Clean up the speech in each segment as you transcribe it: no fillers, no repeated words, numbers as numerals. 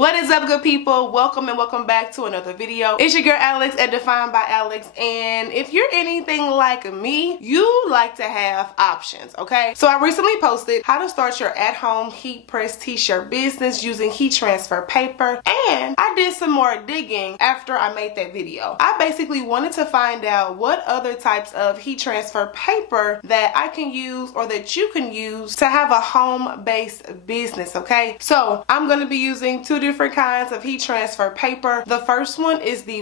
What is up, good people? Welcome and welcome back to another video. It's your girl Alex at Defined by Alex, and if you're anything like me, you like to have options, okay? So I recently posted how to start your at-home heat press t-shirt business using heat transfer paper, and I did some more digging after I made that video. I basically wanted to find out what other types of heat transfer paper that I can use or that you can use to have a home-based business, okay? So I'm going to be using two different kinds of heat transfer paper. The first one is the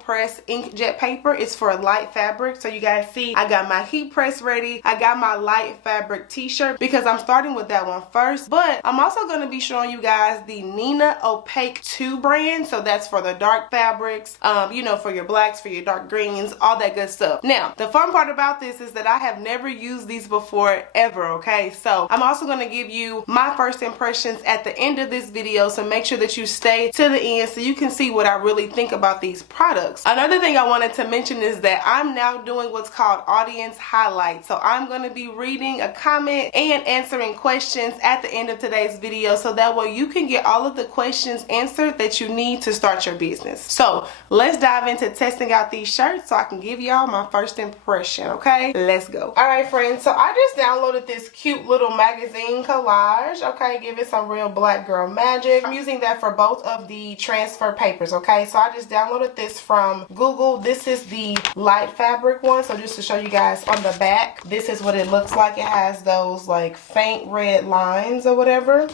Press inkjet paper. It's for light fabric. So you guys see I got my heat press ready. I got my light fabric t-shirt because I'm starting with that one first, but I'm also going to be showing you guys the Nina Opaque 2 brand. So that's for the dark fabrics, you know, for your blacks, for your dark greens, all that good stuff. Now, the fun part about this is that I have never used these before ever, okay? So I'm also going to give you my first impressions at the end of this video, so make sure that you stay to the end so you can see what I really think about these products. Another thing I wanted to mention is that I'm now doing what's called audience highlights. So I'm going to be reading a comment and answering questions at the end of today's video, so that way you can get all of the questions answered that you need to start your business. So let's dive into testing out these shirts so I can give y'all my first impression, okay? Let's go. All right, friends, so I just downloaded this cute little magazine collage, okay? Give it some real black girl magic. I'm using that for both of the transfer papers, okay? So I just downloaded this from Google. This is the light fabric one. So just to show you guys on the back, this is what it looks like. It has those like faint red lines or whatever.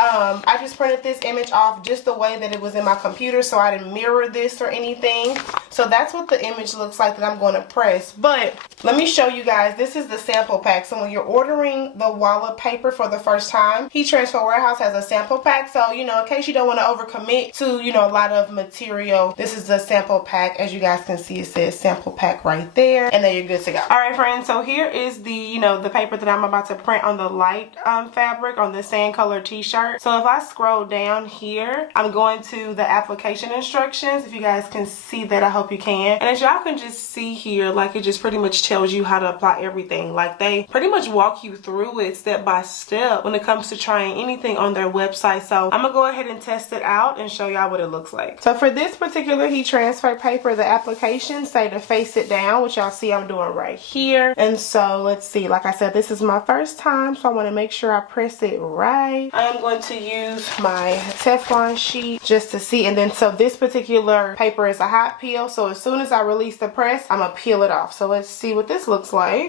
I just printed this image off just the way that it was in my computer, so I didn't mirror this or anything. So that's what the image looks like that I'm going to press. But let me show you guys. This is the sample pack. So when you're ordering the Walla paper for the first time, Heat Transfer Warehouse has a sample pack. So, you know, in case you don't want to overcommit to, you know, a lot of material, this is the sample pack. As you guys can see, it says sample pack right there, and then you're good to go. All right, friends. So here is the, you know, the paper that I'm about to print on the light fabric on the sand color t-shirt. So if I scroll down here, I'm going to the application instructions. If you guys can see that, I hope you can. And as y'all can just see here, like it just pretty much tells you how to apply everything. Like they pretty much walk you through it step by step when it comes to trying anything on their website. So I'm gonna go ahead and test it out and show y'all what it looks like. So for this particular heat transfer paper, the applications say to face it down, which y'all see I'm doing right here. And so let's see, like I said, this is my first time, so I want to make sure I press it right. I'm going to use my Teflon sheet just to see, and then so this particular paper is a hot peel, so as soon as I release the press, I'm gonna peel it off. So let's see what this looks like.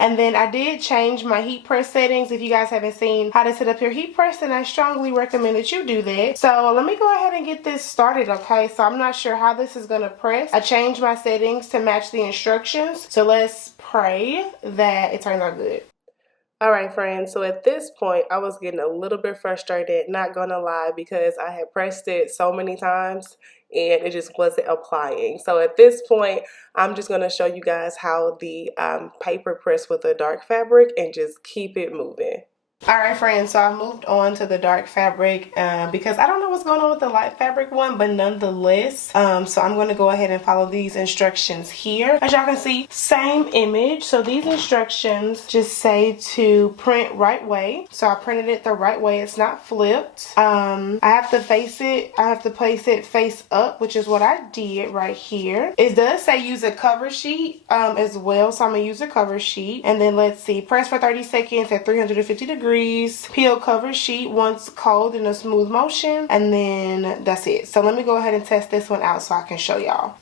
And then I did change my heat press settings. If you guys haven't seen how to set up your heat press, then I strongly recommend that you do that. So let me go ahead and get this started, okay? So I'm not sure how this is gonna press. I changed my settings to match the instructions. So let's pray that it turns out good. All right, friends, so at this point, I was getting a little bit frustrated, not gonna lie, because I had pressed it so many times and it just wasn't applying. So at this point, I'm just gonna show you guys how the paper press with the dark fabric and just keep it moving. All right, friends, so I moved on to the dark fabric because I don't know what's going on with the light fabric one, but nonetheless, so I'm going to go ahead and follow these instructions here. As y'all can see, same image. So these instructions just say to print right way. So I printed it the right way. It's not flipped. I have to face it. I have to place it face up, which is what I did right here. It does say use a cover sheet as well. So I'm going to use a cover sheet. And then let's see, press for 30 seconds at 350 degrees. Peel cover sheet once cold in a smooth motion, and then that's it. So let me go ahead and test this one out so I can show y'all.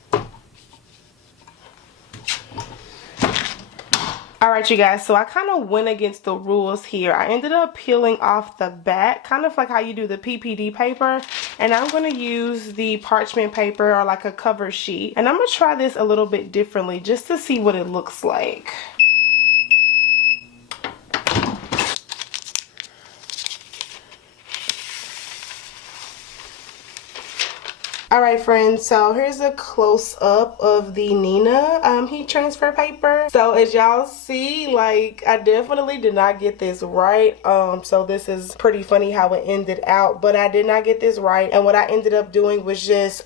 All right, you guys, so I kind of went against the rules here. I ended up peeling off the back, kind of like how you do the PPD paper, and I'm going to use the parchment paper or like a cover sheet, and I'm going to try this a little bit differently just to see what it looks like. Alright friends, so here's a close-up of the Nina heat transfer paper. So as y'all see, like, I definitely did not get this right. So this is pretty funny how it ended out, but I did not get this right. And what I ended up doing was just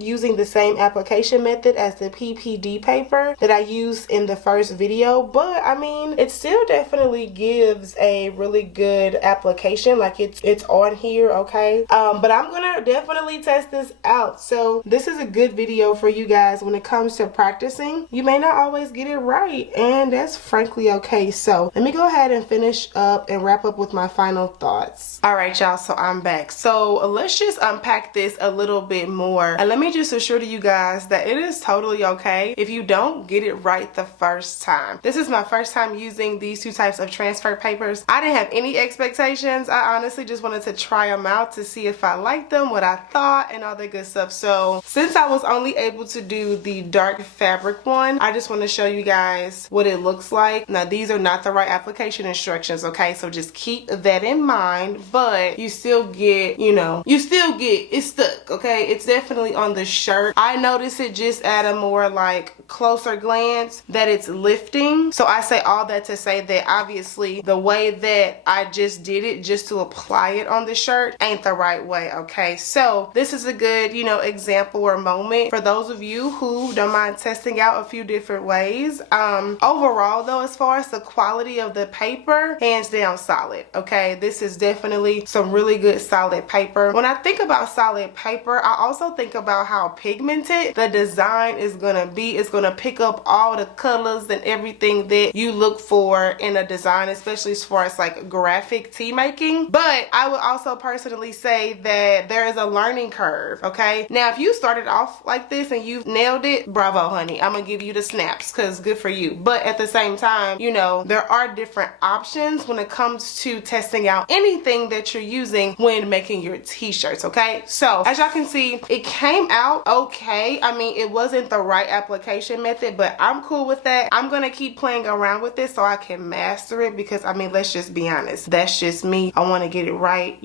using the same application method as the PPD paper that I used in the first video. But I mean, it still definitely gives a really good application. Like it's on here, okay? But I'm gonna definitely test this out. So this is a good video for you guys when it comes to practicing. You may not always get it right, and that's frankly okay. So let me go ahead and finish up and wrap up with my final thoughts. All right, y'all, so I'm back. So let's just unpack this a little bit more, and let me just assure to you guys that it is totally okay if you don't get it right the first time. This is my first time using these two types of transfer papers. I didn't have any expectations. I honestly just wanted to try them out to see if I liked them, what I thought, and all the good stuff. So since I was only able to do the dark fabric one, I just want to show you guys what it looks like. Now these are not the right application instructions, okay? So just keep that in mind, but you still get, it's stuck, okay? It's definitely on the shirt. I noticed it just at a more like closer glance that it's lifting. So I say all that to say that obviously the way that I just did it just to apply it on the shirt ain't the right way, okay? So this is a good, example or moment for those of you who don't mind testing out a few different ways. Overall though, as far as the quality of the paper, hands down solid, okay? This is definitely some really good solid paper. When I think about solid paper, I also think about how pigmented the design is gonna be. It's gonna pick up all the colors and everything that you look for in a design, especially as far as like graphic tee making. But I would also personally say that there is a learning curve, okay? Now if you started off like this and you've nailed it, bravo honey, I'm gonna give you the snaps because good for you. But at the same time, there are different options when it comes to testing out anything that you're using when making your t-shirts, okay? So as y'all can see, it came out okay. I mean, it wasn't the right application method, but I'm cool with that. I'm gonna keep playing around with this so I can master it because I mean, let's just be honest, that's just me. I want to get it right,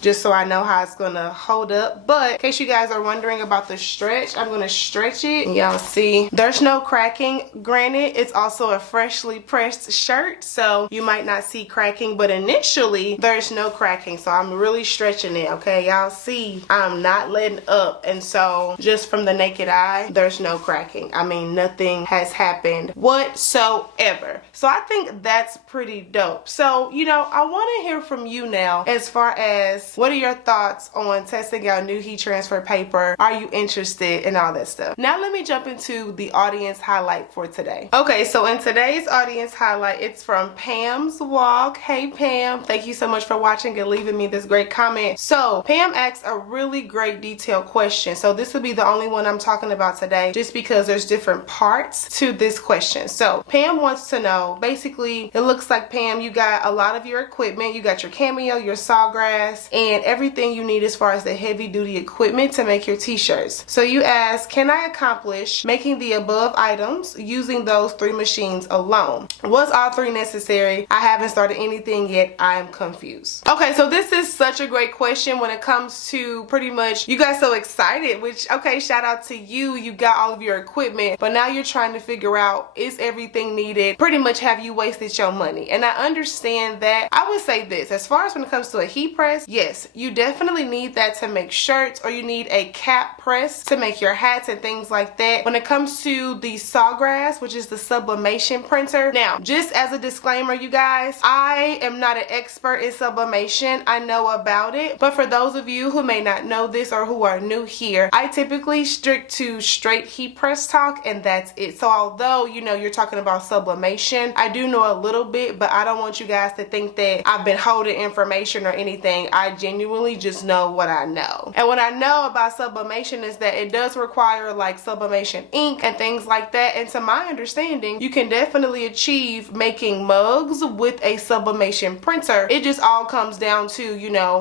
just so I know how it's gonna hold up. But in case you guys are wondering about the stretch, I'm gonna stretch it. Y'all see there's no cracking. Granted, it's also a freshly pressed shirt, so you might not see cracking, but initially there's no cracking. So I'm really stretching it, okay? Y'all see I'm not letting up, and so just from the naked eye, there's no cracking. I mean, nothing has happened whatsoever. So I think that's pretty dope. So I want to hear from you now as far as what are your thoughts on testing out new heat transfer paper. Are you interested in all that stuff? Now let me jump into the audience highlight for today. Okay, so in today's audience highlight, it's from Pam's Walk. Hey Pam, thank you so much for watching and leaving me this great comment. So Pam asked a really great detailed question. So this will be the only one I'm talking about today just because there's different parts to this question. So Pam wants to know, basically it looks like Pam, you got a lot of your equipment. You got your Cameo, your Sawgrass, and everything you need as far as the heavy duty equipment to make your t-shirts. So you ask, can I accomplish making the above items using those 3 machines alone? Was all 3 necessary? I haven't started anything yet. I am confused. Okay, so this is such a great question when it comes to pretty much you got so excited, which okay, shout out to you. You got all of your equipment, but now you're trying to figure out, is everything needed? Pretty much have you wasted your money? And I understand that. I would say this, as far as when it comes to a heat press, yes, you definitely need that to make shirts, or you need a cap press to make your hats and things like that. When it comes to the Sawgrass, which is the sublimation printer, now just as a disclaimer, you guys, I am not an expert in sublimation. I know about it, but for those of you who may not know this or who are new here, I typically stick to straight heat press talk, and that's it. So although you're talking about sublimation, I do know a little bit, but I don't want you guys to think that I've been holding information or anything. I genuinely just know what I know. And what I know about sublimation is that it does require like sublimation ink and things like that. And to my understanding, you can definitely achieve making mugs with a sublimation printer. It just all comes down to,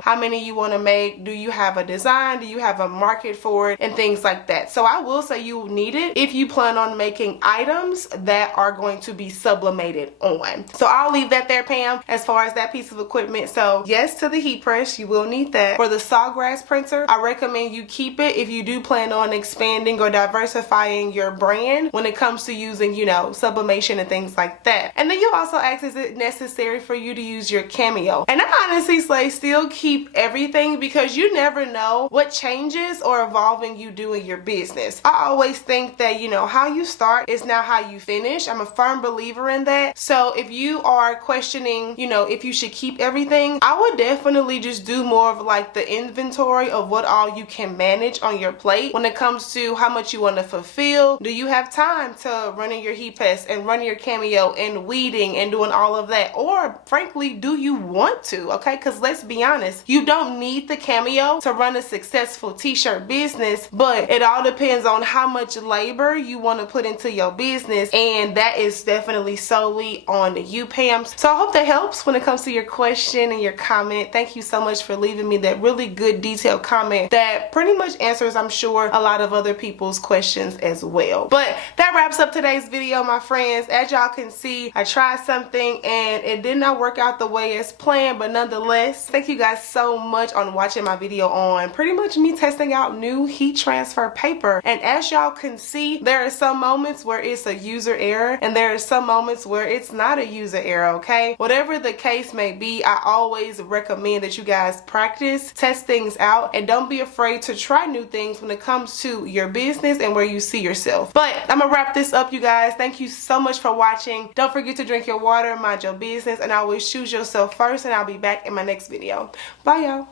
how many you want to make. Do you have a design? Do you have a market for it? And things like that. So I will say you will need it if you plan on making items that are going to be sublimated on. So I'll leave that there, Pam, as far as that piece of equipment. So yes, to the heat press, you will need that. For the Sawgrass printer, I recommend you keep keep it if you do plan on expanding or diversifying your brand when it comes to using, you know, sublimation and things like that. And then you also ask, is it necessary for you to use your Cameo? And I honestly say still keep everything, because you never know what changes or evolving you do in your business. I always think that, you know, how you start is not how you finish. I'm a firm believer in that. So if you are questioning, you know, if you should keep everything, I would definitely just do more of like the inventory of what all you can manage on your plate when it comes to how much you want to fulfill. Do you have time to running your heat press and running your Cameo and weeding and doing all of that? Or frankly, do you want to? Okay, because let's be honest, you don't need the Cameo to run a successful t-shirt business, but it all depends on how much labor you want to put into your business, and that is definitely solely on you, Pam. So I hope that helps when it comes to your question and your comment. Thank you so much for leaving me that really good detailed comment that pretty much answers, I'm sure, a lot of other people's questions as well. But that wraps up today's video, my friends. As y'all can see, I tried something and it did not work out the way as planned, but nonetheless, thank you guys so much on watching my video on pretty much me testing out new heat transfer paper. And as y'all can see, there are some moments where it's a user error and there are some moments where it's not a user error, okay? Whatever the case may be, I always recommend that you guys practice, test things out, and don't be afraid to try new things when it comes to your business and where you see yourself. But I'm gonna wrap this up, you guys. Thank you so much for watching. Don't forget to drink your water, mind your business, and always choose yourself first, and I'll be back in my next video. Bye, y'all.